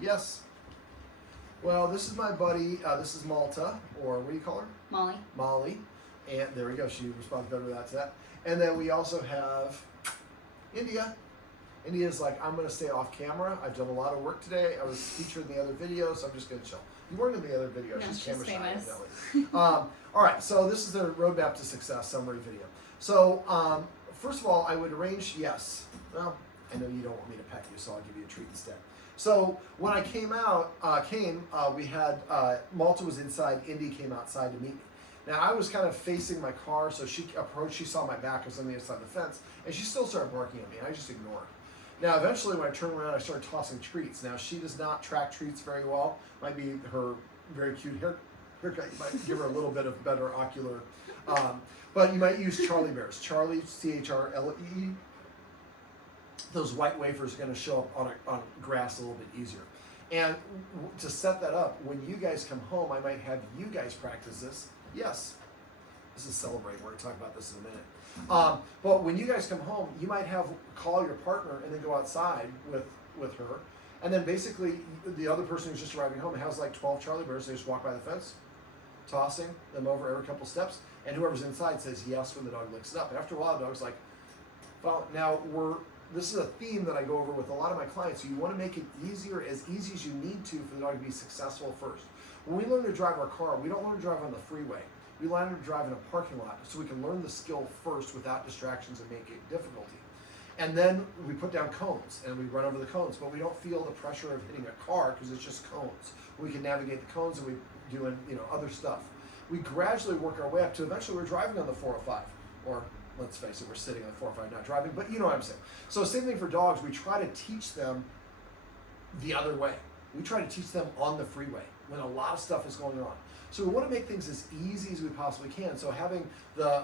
Yes. Well, this is my buddy. This is Malta, or what do you call her? Molly. Molly. And there we go. She responds better to that. And then we also have India. India's like, I'm going to stay off camera. I've done a lot of work today. I was featured in the other video, so I'm just going to chill. You weren't in the other video. No, she's camera famous. shy. All right, so this is the roadmap to success summary video. So first of all, I would arrange, yes. Well, I know you don't want me to pet you, so I'll give you a treat instead. So when I we had, Malta was inside, Indy came outside to meet me. Now I was kind of facing my car, so she approached, she saw my back, I was on the other side of the fence, and she still started barking at me, and I just ignored. Now eventually when I turned around, I started tossing treats. Now she does not track treats very well. Might be her very cute haircut. You might give her a little bit of better ocular, but you might use Charlie Bears. Charlie, C-H-R-L-E. Those white wafers are going to show up on grass a little bit easier. And to set that up, when you guys come home, I might have you guys practice this. Yes, this is celebrating. We're going to talk about this in a minute. But when you guys come home, you might call your partner and then go outside with her. And then basically the other person who's just arriving home has like 12 Charlie Bears. They just walk by the fence, tossing them over every couple steps. And whoever's inside says yes when the dog licks it up. And after a while, the dog's like, well, now this is a theme that I go over with a lot of my clients. So you want to make it as easy as you need to for the dog to be successful first. When we learn to drive our car, we don't learn to drive on the freeway. We learn to drive in a parking lot so we can learn the skill first without distractions and make it difficulty. And then we put down cones and we run over the cones, but we don't feel the pressure of hitting a car because it's just cones. We can navigate the cones and we do other stuff. We gradually work our way up to eventually we're driving on the 405, or let's face it, we're sitting on the 405 not driving, but you know what I'm saying. So same thing for dogs. We try to teach them the other way. We try to teach them on the freeway when a lot of stuff is going on. So we want to make things as easy as we possibly can. So having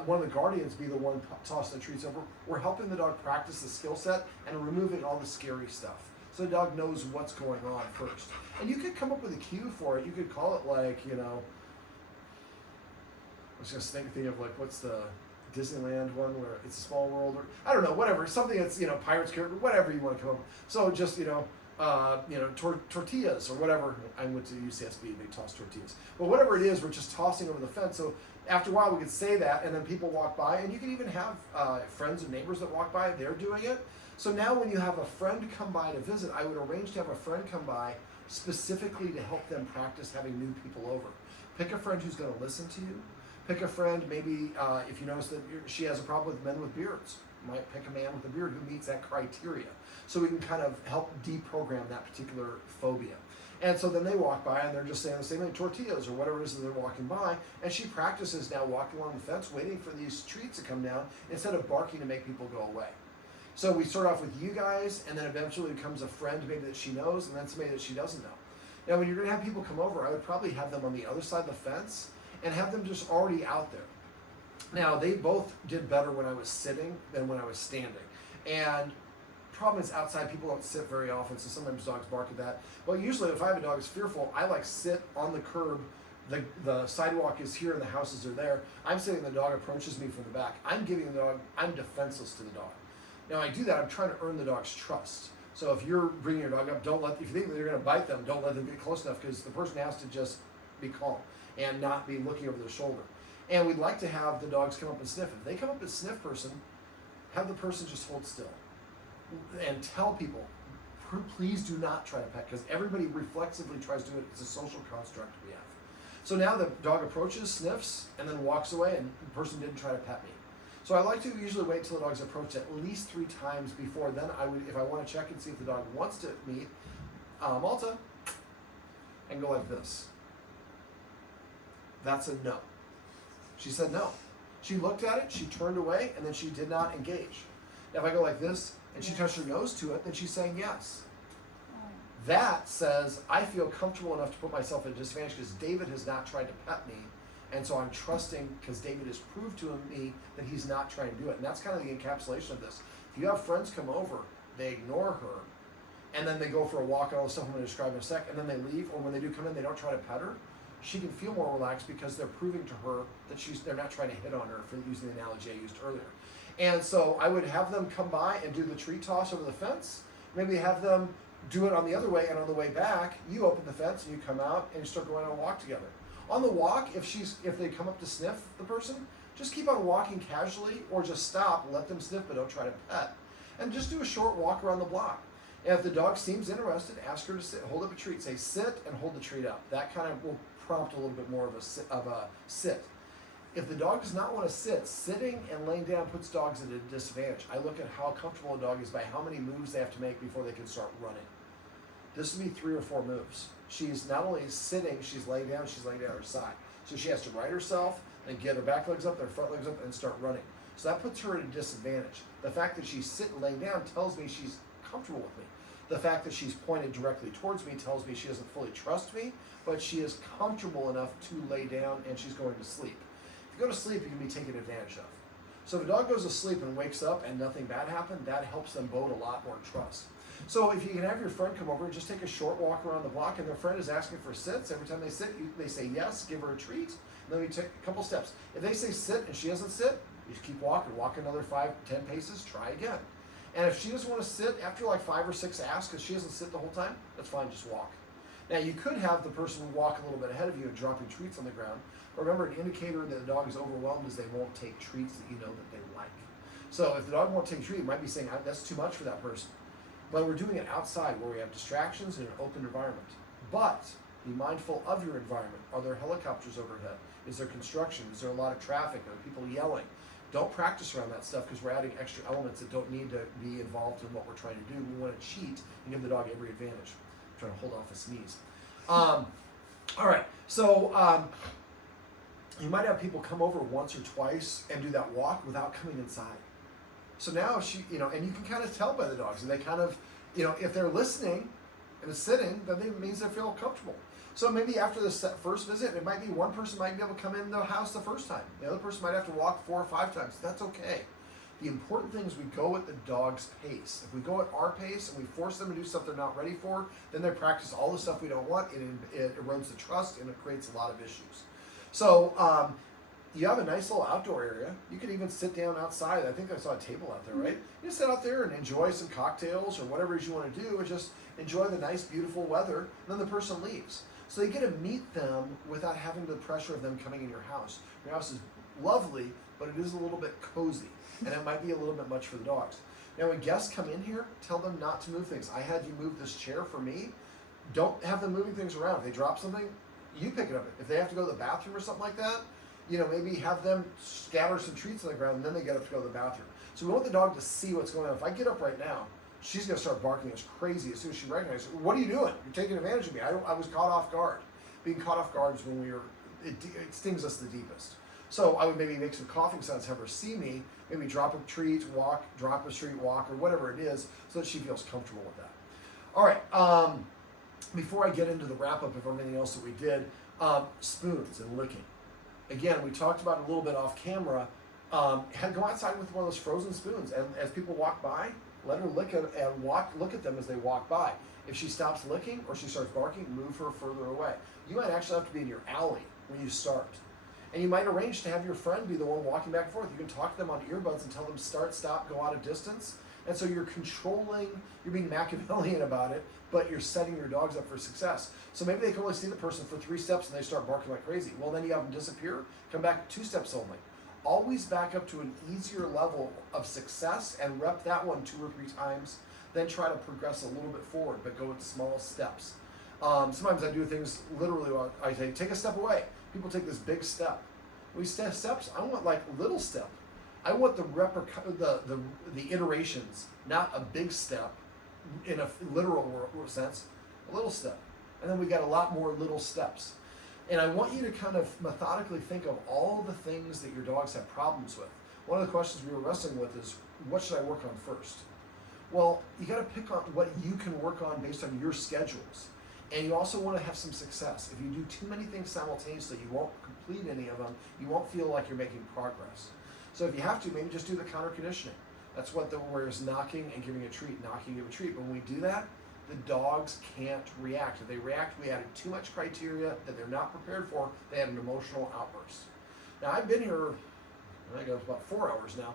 one of the guardians be the one tossing the treats over, we're helping the dog practice the skill set and removing all the scary stuff. So the dog knows what's going on first. And you could come up with a cue for it. You could call it like, I was just thinking of like, what's the Disneyland one where it's a small world, or I don't know, whatever, something that's Pirates Caribbean, whatever you want to come up with. So just tortillas or whatever. I went to UCSB, they toss tortillas, but whatever it is, we're just tossing over the fence. So after a while, we could say that, and then people walk by, and you can even have friends and neighbors that walk by. They're doing it. So now, when you have a friend come by to visit, I would arrange to have a friend come by specifically to help them practice having new people over. Pick a friend who's going to listen to you. Pick a friend, maybe if you notice that she has a problem with men with beards, you might pick a man with a beard who meets that criteria. So we can kind of help deprogram that particular phobia. And so then they walk by and they're just saying the same thing, tortillas or whatever it is that they're walking by. And she practices now walking along the fence, waiting for these treats to come down instead of barking to make people go away. So we start off with you guys, and then eventually becomes a friend maybe that she knows, and then somebody that she doesn't know. Now when you're going to have people come over, I would probably have them on the other side of the fence and have them just already out there. Now, they both did better when I was sitting than when I was standing. And problem is outside, people don't sit very often, so sometimes dogs bark at that. But usually if I have a dog that's fearful, I like sit on the curb. The sidewalk is here and the houses are there. I'm sitting, the dog approaches me from the back. I'm giving the dog, I'm defenseless to the dog. Now I do that, I'm trying to earn the dog's trust. So if you're bringing your dog up, if you think that you're going to bite them, don't let them get close enough, because the person has to just be calm and not be looking over their shoulder. And we'd like to have the dogs come up and sniff. If they come up and sniff person, have the person just hold still. And tell people, please do not try to pet, because everybody reflexively tries to do it. It's a social construct we have. So now the dog approaches, sniffs, and then walks away, and the person didn't try to pet me. So I like to usually wait till the dog's approached at least 3 times before then I would, if I want to check and see if the dog wants to meet Malta, and go like this. That's a no. She said no. She looked at it, she turned away, and then she did not engage. Now if I go like this, and she touched her nose to it, then she's saying yes. That says, I feel comfortable enough to put myself at a disadvantage because David has not tried to pet me, and so I'm trusting because David has proved to me that he's not trying to do it. And that's kind of the encapsulation of this. If you have friends come over, they ignore her, and then they go for a walk and all the stuff I'm going to describe in a sec, and then they leave, or when they do come in, they don't try to pet her, she can feel more relaxed because they're proving to her that they're not trying to hit on her, for using the analogy I used earlier. And so I would have them come by and do the tree toss over the fence. Maybe have them do it on the other way, and on the way back, you open the fence and you come out and you start going on a walk together. On the walk, if they come up to sniff the person, just keep on walking casually, or just stop, let them sniff, but don't try to pet. And just do a short walk around the block. And if the dog seems interested, ask her to sit, hold up a treat. Say sit and hold the treat up. That kind of will prompt a little bit more of a sit. If the dog does not want to sit, sitting and laying down puts dogs at a disadvantage. I look at how comfortable a dog is by how many moves they have to make before they can start running. This would be 3 or 4 moves. She's not only sitting, she's laying down her side. So she has to right herself and get her back legs up, their front legs up, and start running. So that puts her at a disadvantage. The fact that she's sitting, laying down tells me she's comfortable with me. The fact that she's pointed directly towards me tells me she doesn't fully trust me, but she is comfortable enough to lay down, and she's going to sleep. If you go to sleep, you can be taken advantage of. So if a dog goes to sleep and wakes up and nothing bad happened, that helps them bode a lot more trust. So if you can have your friend come over and just take a short walk around the block, and their friend is asking for sits, every time they sit, they say yes, give her a treat, and then you take a couple steps. If they say sit and she doesn't sit, you just keep walking, walk another 5, 10 paces, try again. And if she doesn't want to sit, after like 5 or 6 asks, because she doesn't sit the whole time, that's fine, just walk. Now you could have the person walk a little bit ahead of you and dropping treats on the ground. Remember, an indicator that the dog is overwhelmed is they won't take treats that you know that they like. So if the dog won't take a treat, it might be saying, that's too much for that person. But we're doing it outside where we have distractions in an open environment. But be mindful of your environment. Are there helicopters overhead? Is there construction? Is there a lot of traffic? Are people yelling? Don't practice around that stuff, because we're adding extra elements that don't need to be involved in what we're trying to do. We want to cheat and give the dog every advantage. I'm trying to hold off a sneeze. All right, so you might have people come over once or twice and do that walk without coming inside. So now and you can kind of tell by the dogs, and they kind of, if they're listening and it's sitting, then it means they feel comfortable. So maybe after this first visit, it might be one person might be able to come in the house the first time. The other person might have to walk 4 or 5 times. That's okay. The important thing is we go at the dog's pace. If we go at our pace and we force them to do stuff they're not ready for, then they practice all the stuff we don't want. It erodes the trust, and it creates a lot of issues. So you have a nice little outdoor area. You could even sit down outside. I think I saw a table out there, right? You just sit out there and enjoy some cocktails or whatever it is you want to do, and just enjoy the nice, beautiful weather, and then the person leaves. So you get to meet them without having the pressure of them coming in your house. Your house is lovely, but it is a little bit cozy, and it might be a little bit much for the dogs. Now, when guests come in here, tell them not to move things. I had you move this chair for me. Don't have them moving things around. If they drop something, you pick it up. If they have to go to the bathroom or something like that, maybe have them scatter some treats on the ground, and then they get up to go to the bathroom. So we want the dog to see what's going on. If I get up right now, she's going to start barking as crazy as soon as she recognizes, what are you doing? You're taking advantage of me. I was caught off guard. Being caught off guard is when it stings us the deepest. So I would maybe make some coughing sounds, have her see me, maybe drop a treat, walk, drop a treat, walk, or whatever it is, so that she feels comfortable with that. All right, before I get into the wrap-up of everything else that we did, spoons and licking. Again, we talked about it a little bit off camera. Go outside with one of those frozen spoons, and as people walk by, let her lick it and look at them as they walk by. If she stops licking or she starts barking, move her further away. You might actually have to be in your alley when you start. And you might arrange to have your friend be the one walking back and forth. You can talk to them on earbuds and tell them start, stop, go out of distance. And so you're being Machiavellian about it, but you're setting your dogs up for success. So maybe they can only see the person for 3 steps and they start barking like crazy. Well, then you have them disappear, come back 2 steps only. Always back up to an easier level of success and rep that one 2 or 3 times, then try to progress a little bit forward, but go in small steps. Sometimes I do things literally, I say, take a step away. People take this big step. We steps, I want like little step. I want the iterations, not a big step in a literal sense, a little step. And then we got a lot more little steps. And I want you to kind of methodically think of all the things that your dogs have problems with. One of the questions we were wrestling with is, what should I work on first? Well, you got to pick on what you can work on based on your schedules. And you also want to have some success. If you do too many things simultaneously, you won't complete any of them. You won't feel like you're making progress. So if you have to, maybe just do the counter conditioning. That's what where is knocking and giving a treat, knocking, give a treat. But when we do that, the dogs can't react. If they react, we added too much criteria that they're not prepared for. They had an emotional outburst. Now, I've been here, I guess about 4 hours now,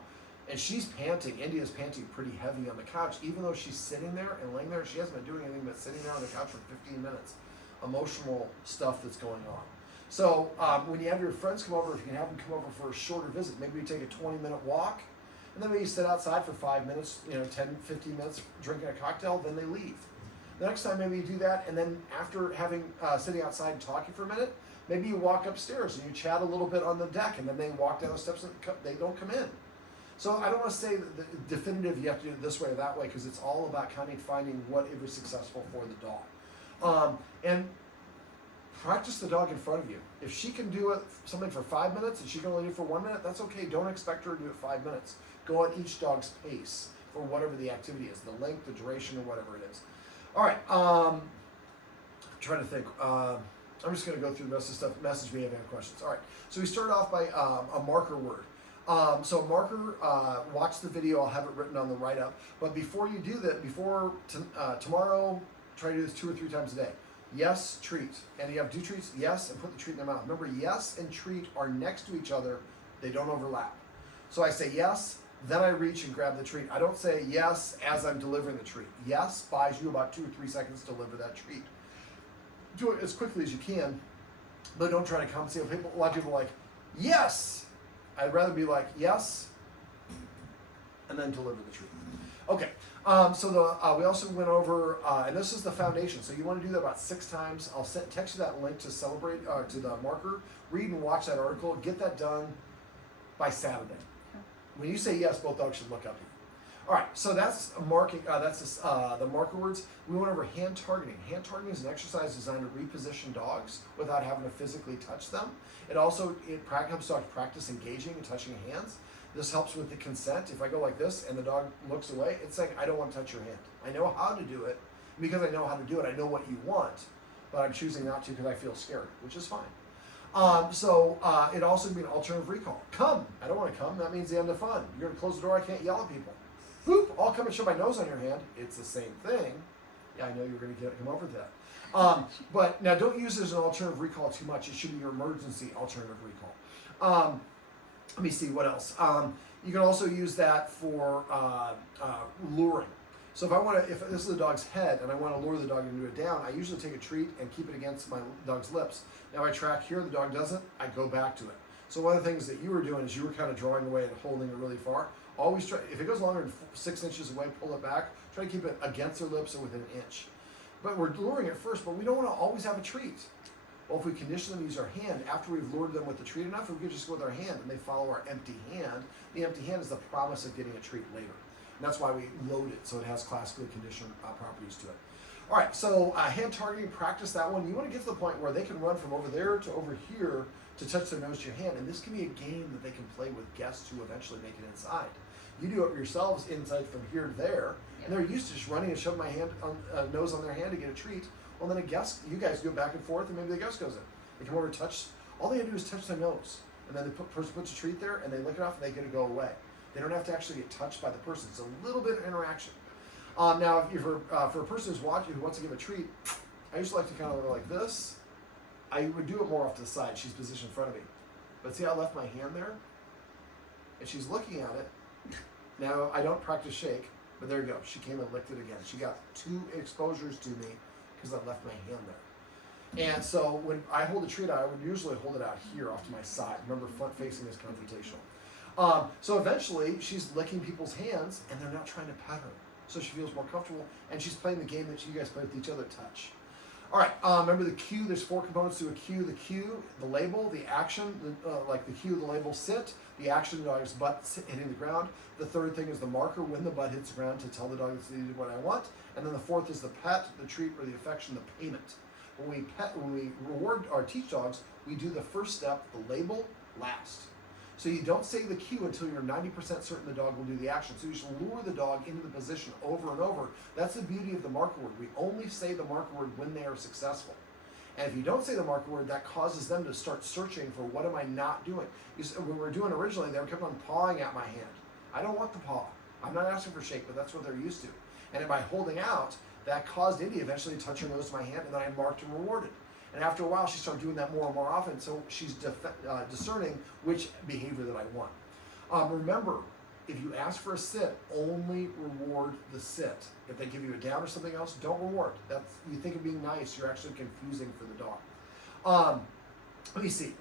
And she's panting. India's panting pretty heavy on the couch, even though she's sitting there and laying there. She hasn't been doing anything but sitting there on the couch for 15 minutes. Emotional stuff that's going on. So when you have your friends come over, if you can have them come over for a shorter visit, maybe you take a 20-minute walk, and then maybe you sit outside for 5 minutes, 10, 15 minutes drinking a cocktail, then they leave. The next time maybe you do that, and then after having sitting outside and talking for a minute, maybe you walk upstairs and you chat a little bit on the deck, and then they walk down the steps and they don't come in. So I don't want to say that the definitive you have to do it this way or that way, because it's all about kind of finding what is successful for the dog. And practice the dog in front of you. If she can do something for 5 minutes and she can only do it for 1 minute, that's okay. Don't expect her to do it 5 minutes. Go at each dog's pace for whatever the activity is, the length, the duration, or whatever it is. All right. I'm trying to think. I'm just going to go through the rest of the stuff. Message me if you have questions. All right. So we started off by a marker word. So marker, watch the video. I'll have it written on the write-up. But before you do that, tomorrow, try to do this 2 or 3 times a day. Yes, treat. And you have do treats, yes, and put the treat in their mouth. Remember, yes and treat are next to each other. They don't overlap. So I say yes, then I reach and grab the treat. I don't say yes as I'm delivering the treat. Yes buys you about 2 or 3 seconds to deliver that treat. Do it as quickly as you can, but don't try to compensate. A lot of people are like, yes. I'd rather be like, yes, and then deliver the treat. Okay, we also went over, and this is the foundation. So you want to do that about 6 times. I'll text you that link to celebrate, to the marker. Read and watch that article. Get that done by Saturday. When you say yes, both dogs should look up at you. All right, so that's marking. The marker words. We went over hand targeting. Hand targeting is an exercise designed to reposition dogs without having to physically touch them. It also helps dogs practice engaging and touching hands. This helps with the consent. If I go like this and the dog looks away, it's like, I don't want to touch your hand. I know how to do it. Because I know how to do it, I know what you want, but I'm choosing not to because I feel scared, which is fine. It also can be an alternative recall. Come. I don't want to come. That means the end of fun. You're going to close the door. I can't yell at people. Boop. I'll come and show my nose on your hand. It's the same thing. Yeah, I know you're going to come over to that. But now don't use it as an alternative recall too much. It should be your emergency alternative recall. Let me see what else. You can also use that for luring. So if this is the dog's head and I want to lure the dog into it down, I usually take a treat and keep it against my dog's lips. Now I track here, the dog doesn't, I go back to it. So one of the things that you were doing is you were kind of drawing away and holding it really far. Always try, if it goes longer than 6 inches away, pull it back. Try to keep it against their lips or within an inch. But we're luring it first, but we don't want to always have a treat. Well, if we condition them to use our hand, after we've lured them with the treat enough, we could just go with our hand and they follow our empty hand. The empty hand is the promise of getting a treat later. And that's why we load it, so it has classically conditioned properties to it. All right, so hand targeting, practice that one. You want to get to the point where they can run from over there to over here to touch their nose to your hand. And this can be a game that they can play with guests who eventually make it inside. You do it yourselves inside from here to there, and they're used to just running and shoving my nose on their hand to get a treat. Well, then you guys go back and forth, and maybe the guest goes in. They come over and touch. All they have to do is touch their nose, and then the person puts a treat there, and they lick it off, and they get to go away. They don't have to actually get touched by the person. It's a little bit of interaction. Now, for a person who's watching who wants to give a treat, I used to like to kind of go like this. I would do it more off to the side. She's positioned in front of me. But see how I left my hand there? And she's looking at it. Now, I don't practice shake, but there you go. She came and licked it again. She got 2 exposures to me because I left my hand there. And so when I hold a treat, I would usually hold it out here off to my side. Remember, front facing is confrontational. So eventually, she's licking people's hands, and they're not trying to pet her. So she feels more comfortable, and she's playing the game that you guys play with each other, touch. All right, remember the cue. There's 4 components to a cue. The cue, the label, the action, like the cue, the label, sit. The action, the dog's butt hitting the ground. The third thing is the marker, when the butt hits the ground, to tell the dog that they did what I want. And then the 4th is the pet, the treat, or the affection, the payment. When we reward or teach dogs, we do the first step, the label, last. So you don't say the cue until you're 90% certain the dog will do the action. So you should lure the dog into the position over and over. That's the beauty of the marker word. We only say the marker word when they are successful. And if you don't say the marker word, that causes them to start searching for what am I not doing. When we were doing originally, they were kept on pawing at my hand. I don't want the paw. I'm not asking for shake, but that's what they're used to. And by holding out, that caused Indy eventually to touch her nose to my hand, and then I marked and rewarded. And after a while, she started doing that more and more often, so she's discerning which behavior that I want. Remember, if you ask for a sit, only reward the sit. If they give you a down or something else, don't reward. That's, you think of being nice, you're actually confusing for the dog. Let me see.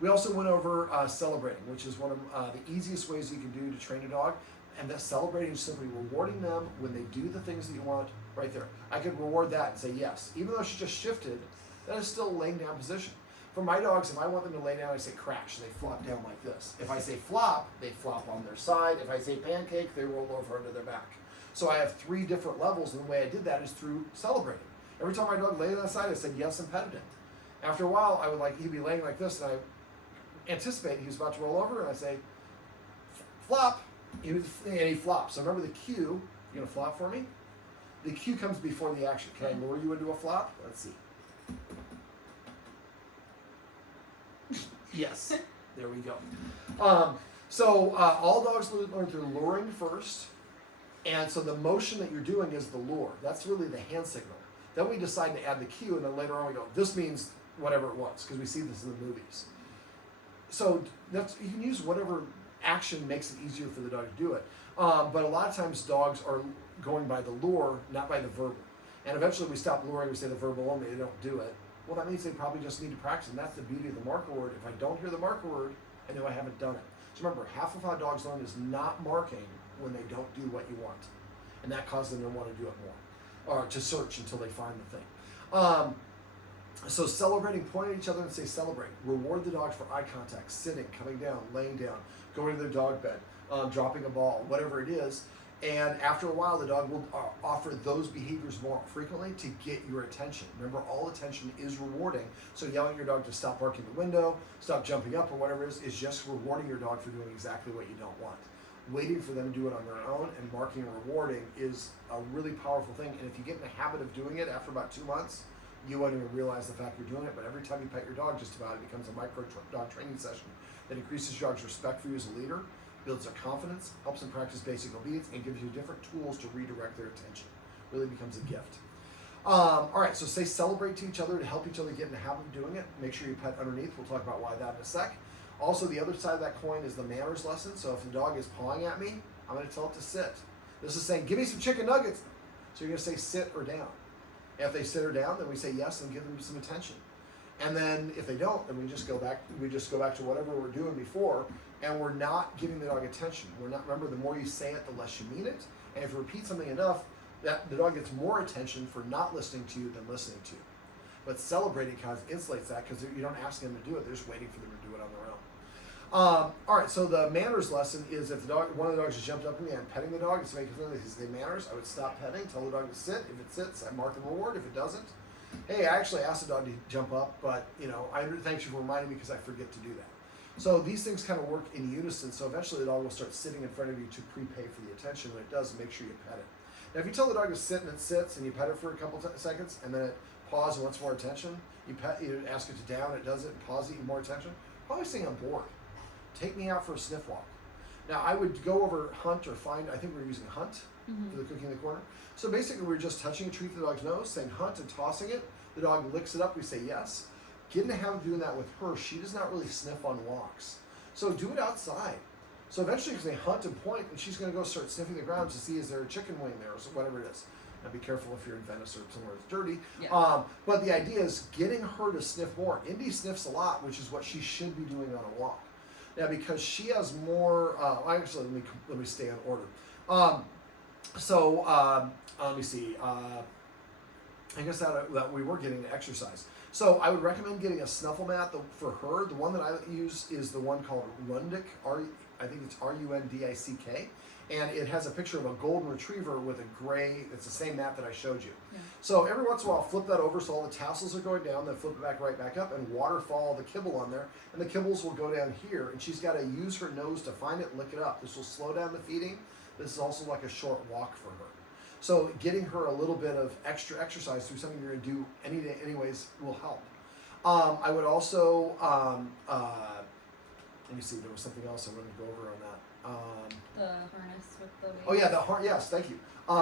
We also went over celebrating, which is one of the easiest ways you can do to train a dog. And that celebrating is simply rewarding them when they do the things that you want right there. I could reward that and say yes. Even though she just shifted, that is still laying down position. For my dogs, if I want them to lay down, I say crash, and they flop down like this. If I say flop, they flop on their side. If I say pancake, they roll over onto their back. So I have 3 different levels, and the way I did that is through celebrating. Every time my dog laid on the side, I said yes and petted it. After a while, I would he'd be laying like this, and I anticipate he was about to roll over, and I say, flop, and he flops. So remember the cue, you're gonna flop for me? The cue comes before the action. Can I lure you into a flop? Let's see. Yes, there we go. All dogs learn through luring first, and so the motion that you're doing is the lure. That's really the hand signal. Then we decide to add the cue, and then later on we go, this means whatever it was, because we see this in the movies. So you can use whatever action makes it easier for the dog to do it. But a lot of times dogs are going by the lure, not by the verbal. And eventually we stop luring, we say the verbal only, they don't do it. Well, that means they probably just need to practice, and that's the beauty of the marker word. If I don't hear the marker word, I know I haven't done it. So remember, half of how dogs learn is not marking when they don't do what you want. And that causes them to want to do it more, or to search until they find the thing. So celebrating, point at each other and say celebrate. Reward the dogs for eye contact, sitting, coming down, laying down, going to their dog bed, dropping a ball, whatever it is. And after a while, the dog will offer those behaviors more frequently to get your attention. Remember, all attention is rewarding. So yelling at your dog to stop barking the window, stop jumping up, or whatever it is just rewarding your dog for doing exactly what you don't want. Waiting for them to do it on their own and marking and rewarding is a really powerful thing. And if you get in the habit of doing it after about 2 months, you won't even realize the fact you're doing it. But every time you pet your dog, just about, it becomes a micro dog training session that increases your dog's respect for you as a leader, builds their confidence, helps them practice basic obedience, and gives you different tools to redirect their attention. Really becomes a gift. All right, so say celebrate to each other to help each other get in the habit of doing it. Make sure you pet underneath. We'll talk about why that in a sec. Also, the other side of that coin is the manners lesson. So if the dog is pawing at me, I'm going to tell it to sit. This is saying, give me some chicken nuggets. So you're going to say sit or down. If they sit or down, then we say yes and give them some attention. And then if they don't, then we just go back to whatever we were doing before, and we're not giving the dog attention. Remember, the more you say it, the less you mean it. And if you repeat something enough, that the dog gets more attention for not listening to you than listening to you. But celebrating kind of insulates that, because you don't ask them to do it, they're just waiting for them to do it on their own. All right, so the manners lesson is if one of the dogs just jumped up at me and I'm petting the dog, it's making something that says manners, I would stop petting, tell the dog to sit. If it sits, I mark the reward. If it doesn't, hey, I actually asked the dog to jump up, but I thank you for reminding me because I forget to do that. So these things kind of work in unison. So eventually the dog will start sitting in front of you to prepay for the attention. When it does, make sure you pet it. Now, if you tell the dog to sit and it sits, and you pet it for a couple seconds, and then it paws and wants more attention, you ask it to down, it does it, and pause, it, more attention, probably saying I'm bored. Take me out for a sniff walk. Now, I would go over hunt or find, I think we're using hunt for the cookie in the corner. So basically, we're just touching a treat to the dog's nose, saying hunt and tossing it. The dog licks it up, we say yes. Get in the habit of doing that with her. She does not really sniff on walks. So do it outside. So eventually you can say hunt and point, and she's going to go start sniffing the ground to see is there a chicken wing there or whatever it is. Now be careful if you're in Venice or somewhere it's dirty. Yeah. But the idea is getting her to sniff more. Indy sniffs a lot, which is what she should be doing on a walk. Now because she has more, actually let me stay in order. Let me see. I guess that we were getting to exercise. So I would recommend getting a snuffle mat for her. The one that I use is the one called Rundick. I think it's Rundick. And it has a picture of a golden retriever with a gray, it's the same mat that I showed you. Yeah. So every once in a while, flip that over so all the tassels are going down, then flip it right back up, and waterfall the kibble on there. And the kibbles will go down here, and she's got to use her nose to find it, lick it up. This will slow down the feeding. This is also like a short walk for her. So getting her a little bit of extra exercise through something you're going to do any day anyways will help. I would also, let me see, there was something else I wanted to go over on that. The harness with the weights. Oh yeah, yes, thank you.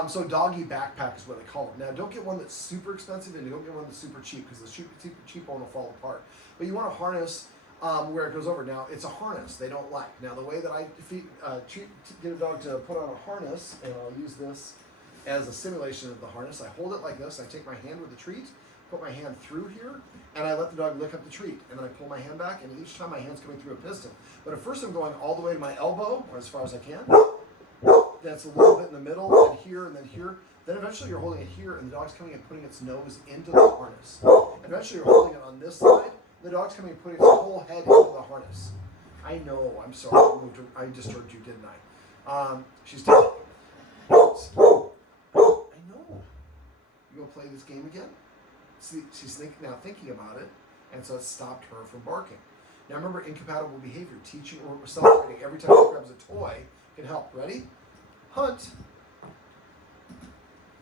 So doggy backpack is what they call it. Now don't get one that's super expensive and don't get one that's super cheap, because the super cheap one will fall apart. But you want a harness where it goes over. Now, it's a harness they don't like. Now, the way that I get a dog to put on a harness, and I'll use this as a simulation of the harness, I hold it like this, I take my hand with the treat, put my hand through here, and I let the dog lick up the treat. And then I pull my hand back, and each time my hand's coming through a piston. But at first I'm going all the way to my elbow, or as far as I can. That's a little bit in the middle, and here, and then here. Then eventually you're holding it here, and the dog's coming and putting its nose into the harness. Eventually you're holding it on this side, the dog's coming and putting its whole head into the harness. I know, I'm sorry, I disturbed you, didn't I? She's taking. I know. You gonna play this game again? See, she's now thinking about it, and so it stopped her from barking. Now remember, incompatible behavior, teaching or celebrating every time she grabs a toy can help. Ready? Hunt.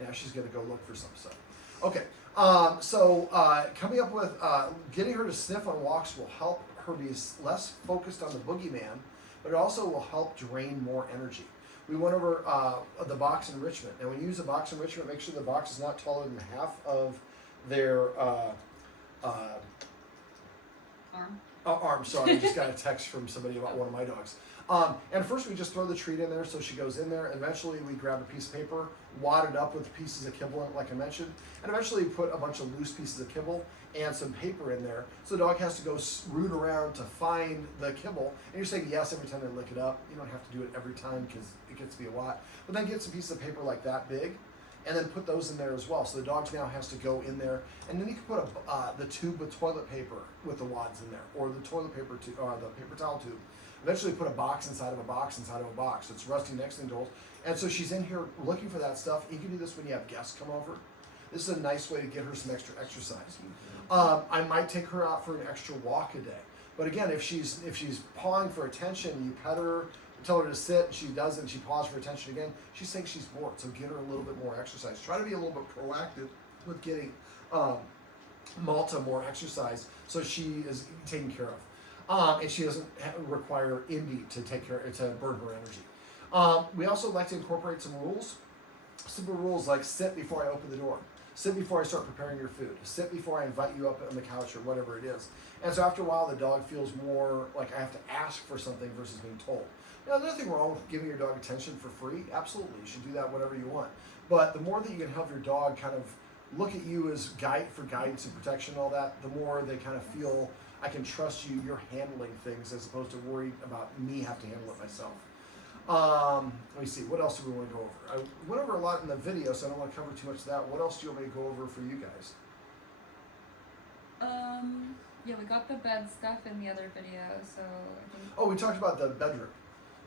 Now she's going to go look for some stuff. Okay, so coming up with getting her to sniff on walks will help her be less focused on the boogeyman, but it also will help drain more energy. We went over the box enrichment. Now when you use a box enrichment, make sure the box is not taller than half of their arm. Sorry, I just got a text from somebody about one of my dogs. And first we just throw the treat in there, so she goes in there. And eventually we grab a piece of paper, wad it up with pieces of kibble in it, like I mentioned, and eventually put a bunch of loose pieces of kibble and some paper in there. So the dog has to go root around to find the kibble. And you're saying yes every time they lick it up. You don't have to do it every time because it gets to be a lot. But then get some pieces of paper like that big, and then put those in there as well. So the dog now has to go in there, and then you can put the tube of toilet paper with the wads in there, or the toilet paper tube, or the paper towel tube. Eventually put a box inside of a box inside of a box. So it's rusting next thing to holes. And so she's in here looking for that stuff. You can do this when you have guests come over. This is a nice way to get her some extra exercise. I might take her out for an extra walk a day. But again, if she's pawing for attention, you pet her, tell her to sit, she doesn't, she paws for attention again, she's saying she's bored. So get her a little bit more exercise. Try to be a little bit proactive with getting Malta more exercise so she is taken care of. And she doesn't require Indy to burn her energy. We also like to incorporate some rules. Simple rules like sit before I open the door. Sit before I start preparing your food. Sit before I invite you up on the couch or whatever it is. And so after a while, the dog feels more like I have to ask for something versus being told. Now, there's nothing wrong with giving your dog attention for free. Absolutely, you should do that whatever you want. But the more that you can help your dog kind of look at you as guide for guidance and protection and all that, the more they kind of feel I can trust you, you're handling things as opposed to worried about me have to handle it myself. Let me see, what else do we want to go over? I went over a lot in the video, so I don't want to cover too much of that. What else do you want me to go over for you guys? Yeah, we got the bed stuff in the other video, so I think... Oh, we talked about the bedroom.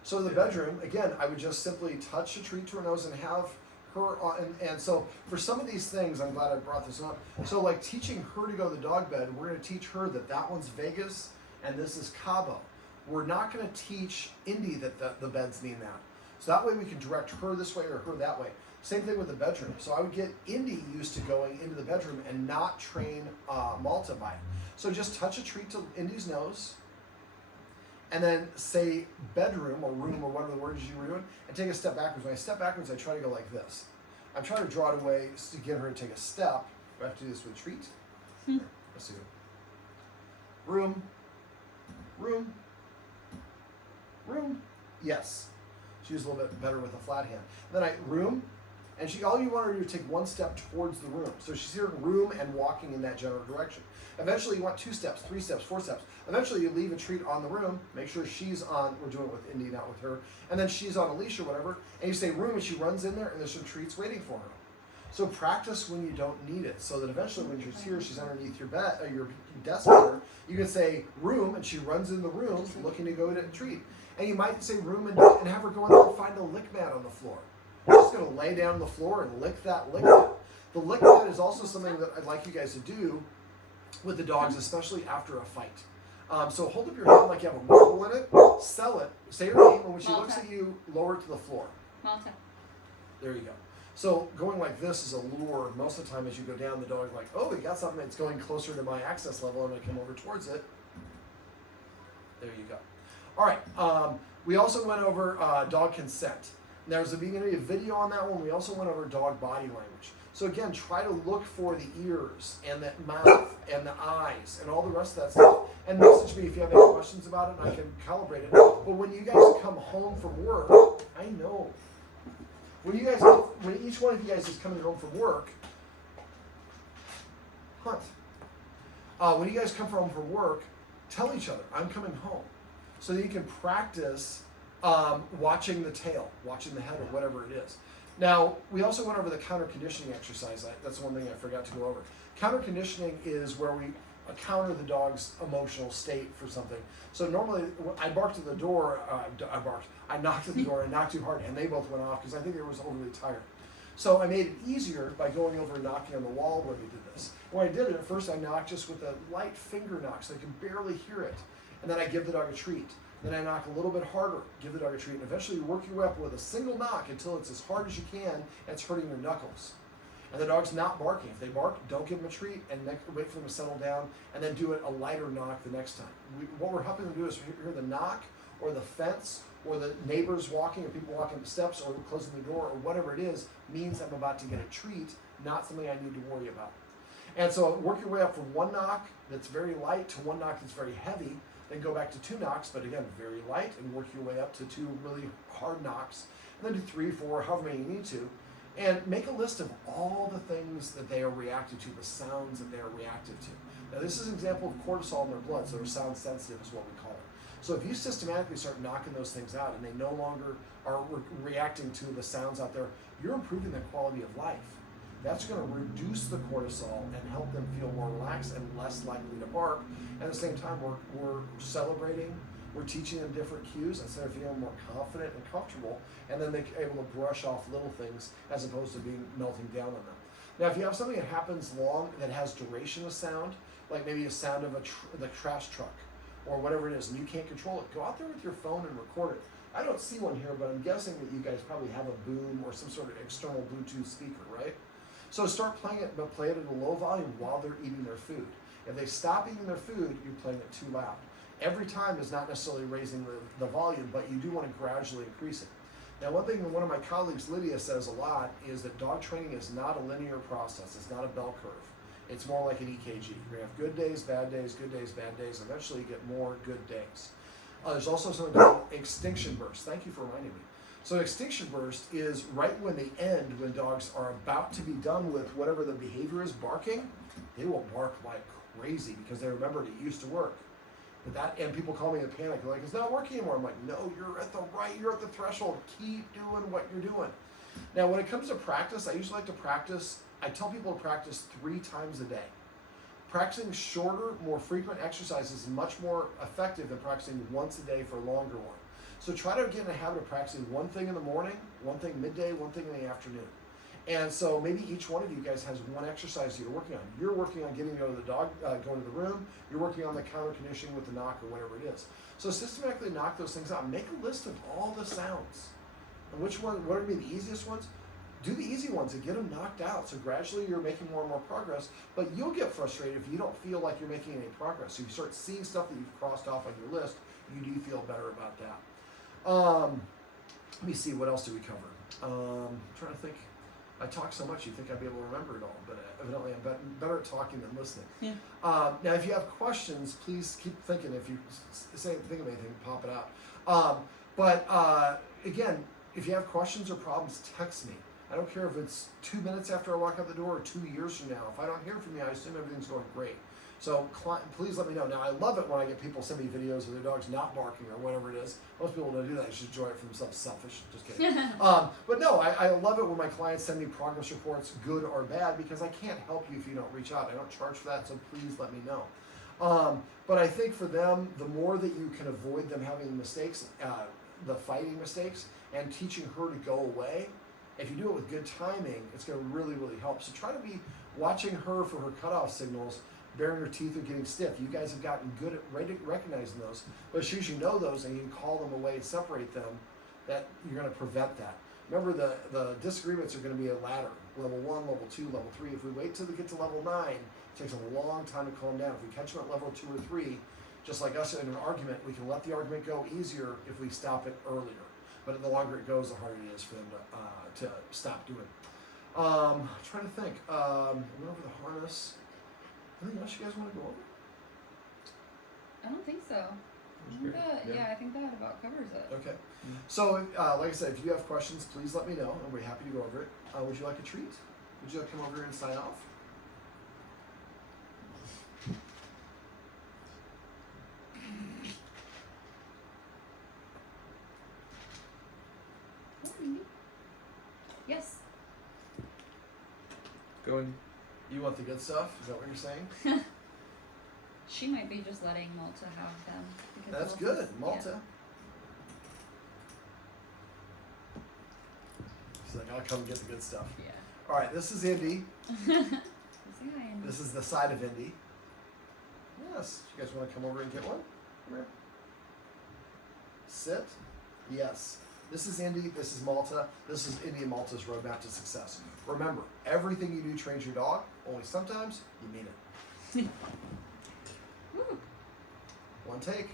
So the bedroom, again, I would just simply touch a treat to her nose and have her on, and so for some of these things, I'm glad I brought this up. So like teaching her to go to the dog bed, we're going to teach her that one's Vegas and this is Cabo. We're not going to teach Indy that the beds need that. So that way we can direct her this way or her that way. Same thing with the bedroom. So I would get Indy used to going into the bedroom and not train Malta by it. So just touch a treat to Indy's nose, and then say bedroom or room or whatever the words you were doing, and take a step backwards. When I step backwards, I try to go like this. I'm trying to draw it away to get her to take a step. Do I have to do this with treat? Let's do it. Room. Room. Room. Yes. She was a little bit better with a flat hand. Then room, and all you want her to do is take one step towards the room. So she's hearing room and walking in that general direction. Eventually you want 2 steps, 3 steps, 4 steps. Eventually you leave a treat on the room, make sure she's on, we're doing it with Indy, not with her, and then she's on a leash or whatever, and you say room and she runs in there and there's some treats waiting for her. So practice when you don't need it, so that eventually when she's here, she's underneath your bed, your desk there, you can say room and she runs in the room looking to go to a treat. And you might say room and have her go in there and find a lick mat on the floor. You're just going to lay down on the floor and lick that lick mat. The lick mat is also something that I'd like you guys to do with the dogs, especially after a fight. So hold up your hand like you have a marble in it, sell it, say your name, and when she looks at you, lower it to the floor. Malta. There you go. So going like this is a lure. Most of the time as you go down, the dog's like, oh, we got something that's going closer to my access level. I'm going to come over towards it. There you go. All right. We also went over dog consent. There's going to be a video on that one. We also went over dog body language. So again, try to look for the ears and the mouth and the eyes and all the rest of that stuff. And message me if you have any questions about it, and I can calibrate it. But when you guys come home from work, I know. When each one of you guys is coming home from work, Hunt. When you guys come home from work, tell each other, I'm coming home. So that you can practice watching the tail, watching the head, or whatever it is. Now, we also went over the counter conditioning exercise. That's one thing I forgot to go over. Counter conditioning is where we counter the dog's emotional state for something. So normally, I barked at the door, I knocked at the door, and knocked too hard, and they both went off because I think they were overly tired. So I made it easier by going over and knocking on the wall where we did this. When I did it, at first I knocked just with a light finger knock so they could barely hear it. And then I give the dog a treat. Then I knock a little bit harder, give the dog a treat, and eventually you work your way up with a single knock until it's as hard as you can and it's hurting your knuckles. And the dog's not barking. If they bark, don't give them a treat and wait for them to settle down, and then do it a lighter knock the next time. What we're helping them do is hear the knock or the fence or the neighbors walking or people walking up the steps or closing the door or whatever it is means I'm about to get a treat, not something I need to worry about. And so work your way up from one knock that's very light to one knock that's very heavy. Then go back to 2 knocks, but again, very light, and work your way up to 2 really hard knocks. And then do 3, 4, however many you need to. And make a list of all the things that they are reactive to, the sounds that they are reactive to. Now, this is an example of cortisol in their blood, so they're sound sensitive is what we call it. So if you systematically start knocking those things out and they no longer are reacting to the sounds out there, you're improving their quality of life. That's going to reduce the cortisol and help them feel more relaxed and less likely to bark. At the same time, we're celebrating, we're teaching them different cues instead of feeling more confident and comfortable, and then they're able to brush off little things as opposed to being melting down on them. Now, if you have something that happens long, that has duration of sound, like maybe a sound of the trash truck or whatever it is, and you can't control it, go out there with your phone and record it. I don't see one here, but I'm guessing that you guys probably have a boom or some sort of external Bluetooth speaker, right? So start playing it, but play it at a low volume while they're eating their food. If they stop eating their food, you're playing it too loud. Every time is not necessarily raising the volume, but you do want to gradually increase it. Now, one thing that one of my colleagues, Lydia, says a lot is that dog training is not a linear process. It's not a bell curve. It's more like an EKG. You're going to have good days, bad days, good days, bad days. Eventually, you get more good days. There's also something called extinction burst. Thank you for reminding me. So extinction burst is right when they end, when dogs are about to be done with whatever the behavior is, barking, they will bark like crazy because they remembered it used to work. And people call me in a panic. They're like, it's not working anymore. I'm like, no, you're at the threshold. Keep doing what you're doing. Now, when it comes to practice, I usually like to practice, I tell people to practice 3 times a day. Practicing shorter, more frequent exercises is much more effective than practicing once a day for a longer one. So try to get in the habit of practicing one thing in the morning, one thing midday, one thing in the afternoon. And so maybe each one of you guys has one exercise you're working on. You're working on getting to go to the dog, going to the room. You're working on the counter conditioning with the knock or whatever it is. So systematically knock those things out. Make a list of all the sounds. And what are going to be the easiest ones? Do the easy ones and get them knocked out. So gradually you're making more and more progress, but you'll get frustrated if you don't feel like you're making any progress. So you start seeing stuff that you've crossed off on your list, you do feel better about that. Let me see, what else did we cover? I'm trying to think. I talk so much, you think I'd be able to remember it all, but evidently I'm better at talking than listening. Yeah. Now, if you have questions, please keep thinking. If you think of anything, pop it out. Again, if you have questions or problems, text me. I don't care if it's 2 minutes after I walk out the door or 2 years from now. If I don't hear from you, I assume everything's going great. So please let me know. Now, I love it when I get people send me videos of their dogs not barking or whatever it is. Most people don't do that. They should enjoy it for themselves. Selfish. Just kidding. But no, I love it when my clients send me progress reports, good or bad, because I can't help you if you don't reach out. I don't charge for that, so please let me know. But I think for them, the more that you can avoid them having mistakes, the fighting mistakes, and teaching her to go away, if you do it with good timing, it's going to really, really help. So try to be watching her for her cutoff signals, baring her teeth or getting stiff. You guys have gotten good at recognizing those. But as soon as you know those and you can call them away and separate them, that you're going to prevent that. Remember, the disagreements are going to be a ladder. Level 1, level 2, level 3. If we wait till we get to level 9, it takes a long time to calm down. If we catch them at level 2 or 3, just like us in an argument, we can let the argument go easier if we stop it earlier. But the longer it goes, the harder it is for them to stop doing. Trying to think. Went over the harness. Anything else you guys want to go over? I don't think so. I think I think that about covers it. Okay. So, like I said, if you have questions, please let me know, and we're happy to go over it. Would you like a treat? Would you like to come over here and sign off? Yes. Go in. You want the good stuff? Is that what you're saying? She might be just letting Malta have them. Because That's Malta's- good, Malta. She's like, I'll come get the good stuff. Yeah. All right, this is Indy. Say hi, Andy. This is the side of Indy. Yes. You guys want to come over and get one? Come here. Sit. Yes. This is Indy. This is Malta. This is Indy and Malta's roadmap to success. Remember, everything you do trains your dog. Only sometimes you mean it. Woo. One take.